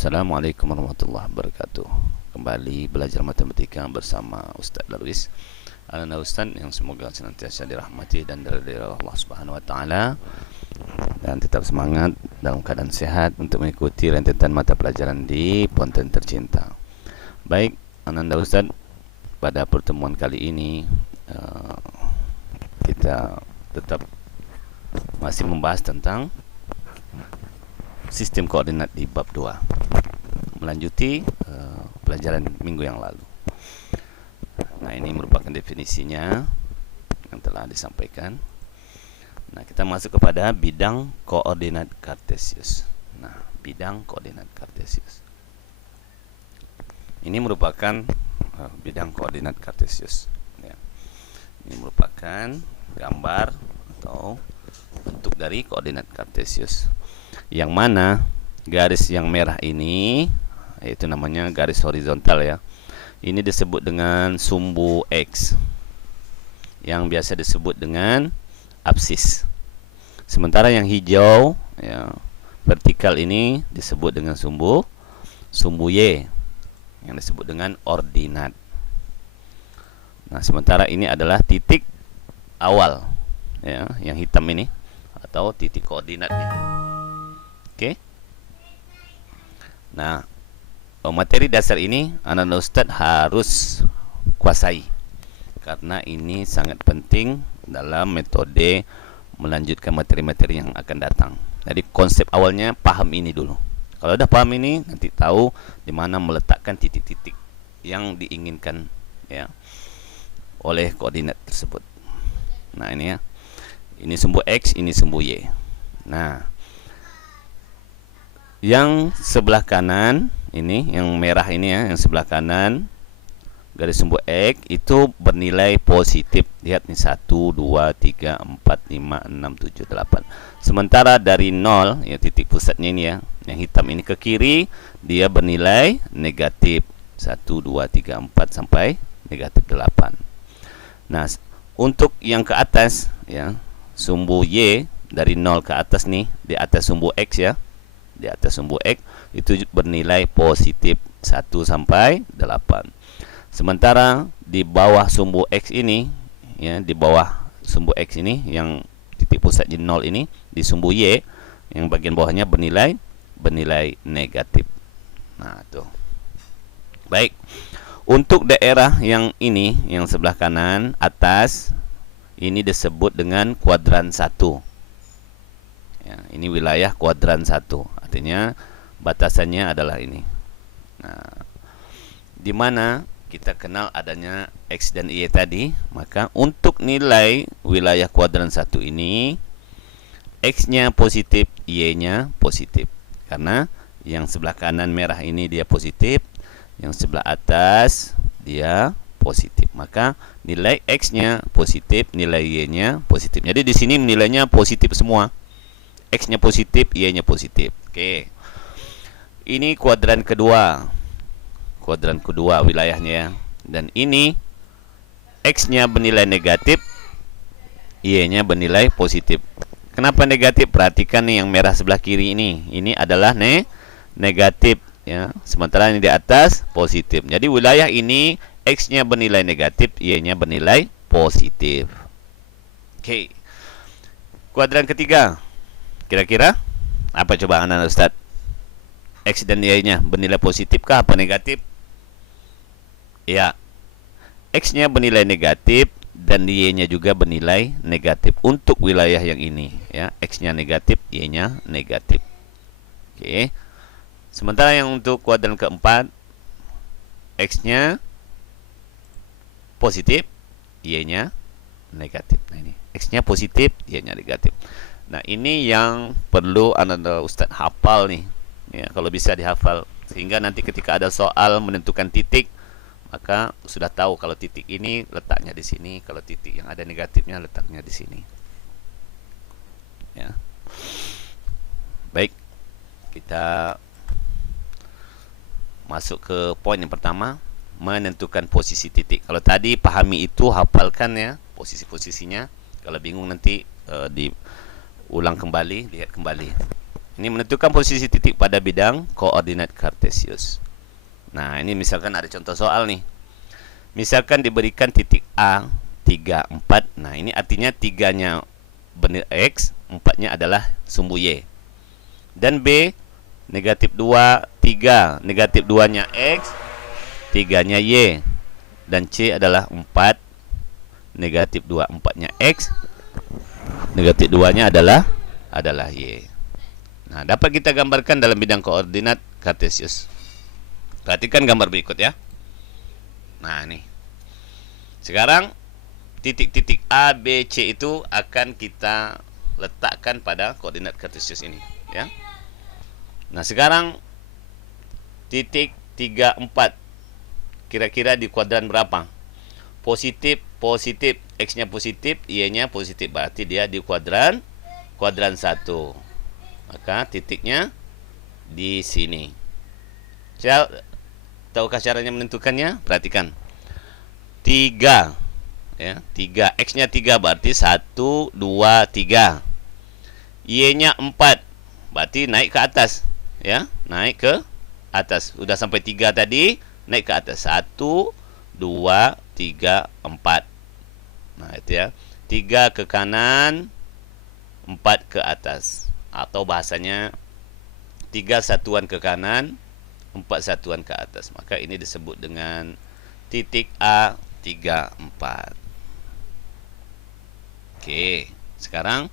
Assalamualaikum warahmatullahi wabarakatuh. Kembali belajar matematika bersama Ustaz Darwis. Ana Ustaz yang semoga senantiasa dirahmati dan diridhai Allah Subhanahu wa taala, dan tetap semangat dalam keadaan sehat untuk mengikuti rentetan mata pelajaran di Ponten Tercinta. Baik, Ananda Ustaz, pada pertemuan kali ini kita tetap masih membahas tentang sistem koordinat di bab 2, melanjuti pelajaran minggu yang lalu. Nah, ini merupakan definisinya yang telah disampaikan. Nah, kita masuk kepada bidang koordinat kartesius. Nah, bidang koordinat kartesius ini merupakan bidang koordinat kartesius ya. Ini merupakan gambar atau bentuk dari koordinat kartesius, yang mana garis yang merah ini, yaitu namanya garis horizontal ya, ini disebut dengan sumbu X, yang biasa disebut dengan absis. Sementara yang hijau ya, vertikal, ini disebut dengan sumbu Y, yang disebut dengan ordinat. Nah, sementara ini adalah titik awal ya, yang hitam ini, atau titik koordinatnya. Oke. Nah, materi dasar ini anak Ustadz harus kuasai, karena ini sangat penting dalam metode melanjutkan materi-materi yang akan datang. Jadi konsep awalnya paham ini dulu. Kalau udah paham ini, nanti tahu di mana meletakkan titik-titik yang diinginkan ya oleh koordinat tersebut. Nah, ini ya. Ini sumbu X, ini sumbu Y. Nah, yang sebelah kanan ini, yang merah ini ya, yang sebelah kanan garis sumbu X itu bernilai positif. Lihat nih, 1, 2, 3, 4, 5, 6, 7, 8. Sementara dari 0 ya, titik pusatnya ini ya, yang hitam ini ke kiri, dia bernilai negatif. 1, 2, 3, 4 sampai negatif 8. Nah, untuk yang ke atas ya, sumbu Y dari 0 ke atas nih, di atas sumbu X ya, di atas sumbu X itu bernilai positif 1 sampai 8. Sementara di bawah sumbu X ini ya, di bawah sumbu X ini yang titik pusat di 0 ini, di sumbu Y yang bagian bawahnya bernilai negatif. Nah, tuh. Baik. Untuk daerah yang ini, yang sebelah kanan atas, ini disebut dengan kuadran 1. Ya, ini wilayah kuadran 1. Artinya batasannya adalah ini. Nah, di mana kita kenal adanya X dan Y tadi, maka untuk nilai wilayah kuadran 1 ini, X-nya positif, Y-nya positif. Karena yang sebelah kanan merah ini dia positif, yang sebelah atas dia positif. Maka nilai X-nya positif, nilai Y-nya positif. Jadi di sini nilainya positif semua. X-nya positif, Y-nya positif. Oke. Ini kuadran kedua. Kuadran kedua wilayahnya ya. Dan ini X-nya bernilai negatif, Y-nya bernilai positif. Kenapa negatif? Perhatikan nih yang merah sebelah kiri ini. Ini adalah negatif ya. Sementara ini di atas positif. Jadi wilayah ini X-nya bernilai negatif, Y-nya bernilai positif. Oke. Kuadran ketiga. Kira-kira apa coba anak Ustaz? X dan Y-nya bernilai positif kah apa negatif? Ya. X-nya bernilai negatif dan Y-nya juga bernilai negatif untuk wilayah yang ini ya. X-nya negatif, Y-nya negatif. Oke. Sementara yang untuk kuadran keempat, X-nya positif, Y-nya negatif. Nah, ini X-nya positif, Y-nya negatif. Nah, ini yang perlu Anda Ustadz hafal nih ya, kalau bisa dihafal, sehingga nanti ketika ada soal menentukan titik, maka sudah tahu kalau titik ini letaknya di sini, kalau titik yang ada negatifnya letaknya di sini ya. Baik, kita masuk ke poin yang pertama, menentukan posisi titik. Kalau tadi pahami itu, hafalkan ya posisi-posisinya. Kalau bingung nanti diulang kembali, lihat kembali Ini menentukan posisi titik pada bidang koordinat kartesius. Nah, ini misalkan ada contoh soal nih. Misalkan diberikan titik A 3, 4. Nah, ini artinya 3-nya benar X, 4-nya adalah sumbu Y. Dan B negatif 2, 3. Negatif 2-nya X, 3-nya Y. Dan C adalah 4. Negatif 2, 4-nya X. Negatif 2-nya adalah Y. Nah, dapat kita gambarkan dalam bidang koordinat kartesius. Perhatikan gambar berikut ya. Nah, ini. Sekarang titik-titik A, B, C itu akan kita letakkan pada koordinat kartesius ini, ya. Nah, sekarang titik 3, 4 kira-kira di kuadran berapa? Positif, positif, X-nya positif, Y-nya positif. Berarti dia di kuadran 1. Maka titiknya di sini. Tahukah caranya menentukannya? Perhatikan. 3 ya, 3, X-nya 3 berarti 1, 2, 3. Y-nya 4 berarti naik ke atas ya, naik ke atas. Sudah sampai 3 tadi, naik ke atas. 1, 2, 3, 4. Nah, itu ya. 3 ke kanan, 4 ke atas. Atau bahasanya 3 satuan ke kanan, 4 satuan ke atas. Maka ini disebut dengan titik A 3, 4. Oke, sekarang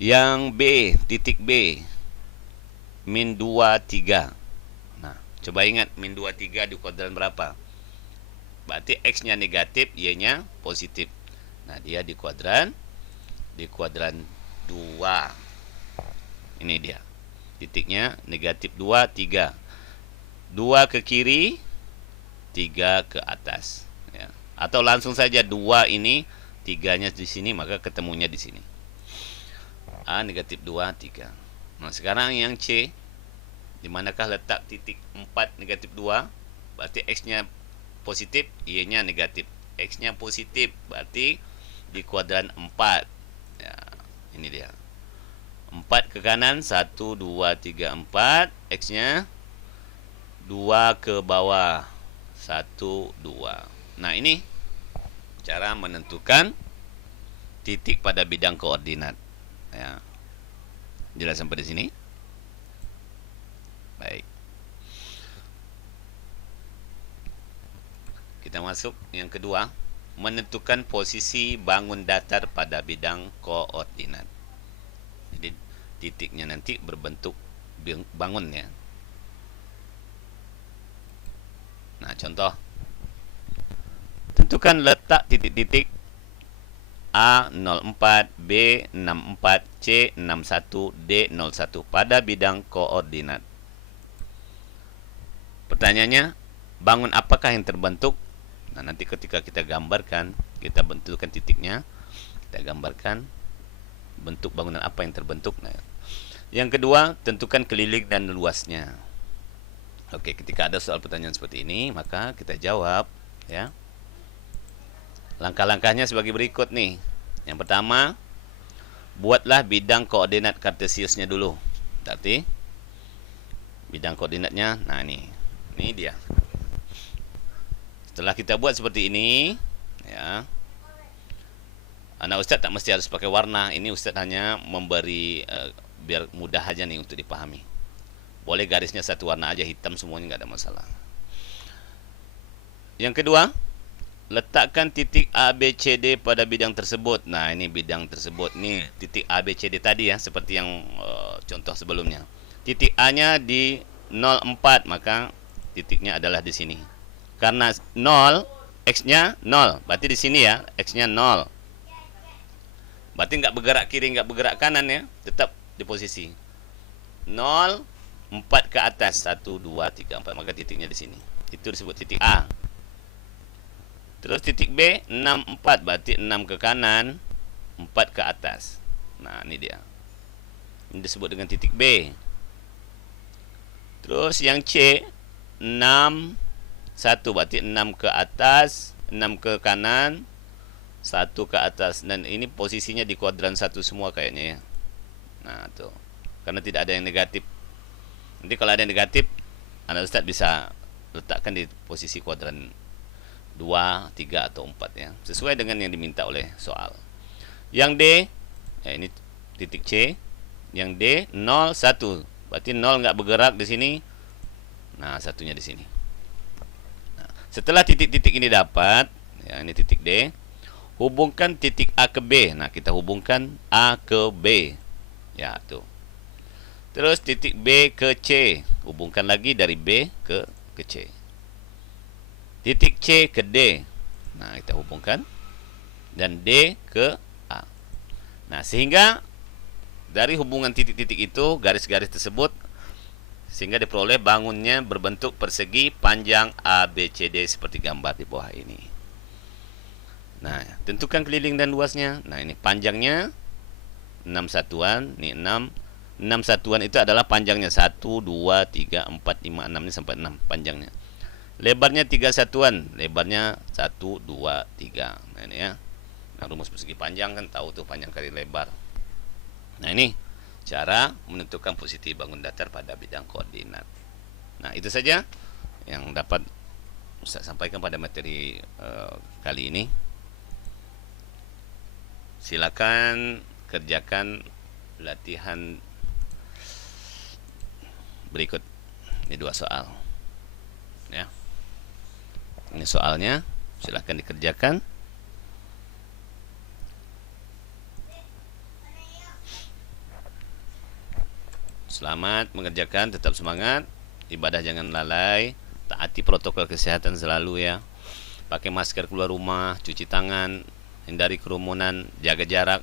yang B, titik B min 2, 3. Nah, coba ingat min 2, 3 di kuadran berapa? Berarti X-nya negatif, Y-nya positif. Nah, dia di kuadran 2. Ini dia. Titiknya negatif 2, 3. 2 ke kiri, 3 ke atas ya. Atau langsung saja 2 ini, 3-nya di sini, maka ketemunya di sini. A negatif 2, 3. Nah, sekarang yang C, di manakah letak titik 4 negatif 2? Berarti X-nya positif, Y-nya negatif. X-nya positif berarti di kuadran 4 ya. Ini dia. 4 ke kanan, 1, 2, 3, 4. X-nya 2 ke bawah, 1, 2. Nah, ini cara menentukan titik pada bidang koordinat ya. Jelas sampai di sini? Baik. Kita masuk yang kedua, menentukan posisi bangun datar pada bidang koordinat. Jadi titiknya nanti berbentuk bangun ya. Nah, contoh. Tentukan letak titik-titik A04, B64, C61, D01 pada bidang koordinat. Pertanyaannya, bangun apakah yang terbentuk? Nah, nanti ketika kita gambarkan, kita bentukkan titiknya, kita gambarkan bentuk bangunan apa yang terbentuk. Nah, yang kedua, tentukan keliling dan luasnya. Oke, ketika ada soal pertanyaan seperti ini, maka kita jawab ya. Langkah-langkahnya sebagai berikut nih. Yang pertama, buatlah bidang koordinat kartesiusnya dulu. Berarti bidang koordinatnya, nah ini dia. Setelah kita buat seperti ini ya. Anak Ustaz tak mesti harus pakai warna. Ini Ustaz hanya memberi biar mudah aja nih untuk dipahami. Boleh garisnya satu warna aja, hitam semuanya, nggak ada masalah. Yang kedua, letakkan titik A, B, C, D pada bidang tersebut. Nah, ini bidang tersebut nih, titik A, B, C, D tadi ya, seperti yang contoh sebelumnya. Titik A-nya di 0,4, maka titiknya adalah di sini. Karena 0, X-nya 0, berarti di sini ya, X-nya 0. Berarti nggak bergerak kiri, nggak bergerak kanan ya, tetap di posisi 0, 4 ke atas, 1, 2, 3, 4, maka titiknya di sini. Itu disebut titik A. Terus titik B 64, berarti 6 ke kanan, 4 ke atas. Nah, ini dia. Ini disebut dengan titik B. Terus yang C 6 1, berarti 6 ke atas, 6 ke kanan, 1 ke atas. Dan ini posisinya di kuadran 1 semua kayaknya ya. Nah, tuh. karena tidak ada yang negatif. Nanti kalau ada yang negatif, anak Ustadz bisa letakkan di posisi kuadran 2, 3 atau 4 ya, sesuai dengan yang diminta oleh soal. Yang D, ini titik C. Yang D 0, 1. Berarti 0 nggak bergerak di sini. Nah, satunya di sini. Nah, setelah titik-titik ini dapat, ya ini titik D, hubungkan titik A ke B. Nah, kita hubungkan A ke B. Ya, tuh. Terus titik B ke C, hubungkan lagi dari B ke C. Titik C ke D. Nah, kita hubungkan, dan D ke A. Nah, sehingga dari hubungan titik-titik itu, garis-garis tersebut, sehingga diperoleh bangunnya berbentuk persegi panjang ABCD seperti gambar di bawah ini. Nah, tentukan keliling dan luasnya. Nah, ini panjangnya 6 satuan, ini 6. 6 satuan itu adalah panjangnya 1, 2, 3, 4, 5, 6 ini sampai 6 panjangnya. Lebarnya 3 satuan, lebarnya 1, 2, 3. Nah, ini ya. Nah, rumus persegi panjang kan tahu tuh panjang kali lebar. Nah, ini cara menentukan posisi bangun datar pada bidang koordinat. Nah, itu saja yang dapat Ustaz sampaikan pada materi kali ini. Silakan kerjakan latihan berikut. Ini 2 soal. Ya. Ini soalnya, silakan dikerjakan. Selamat mengerjakan, tetap semangat. Ibadah jangan lalai, taati protokol kesehatan selalu ya. Pakai masker keluar rumah, cuci tangan, hindari kerumunan, jaga jarak.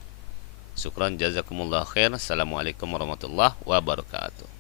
Syukran, jazakumullah khair. Assalamualaikum warahmatullahi wabarakatuh.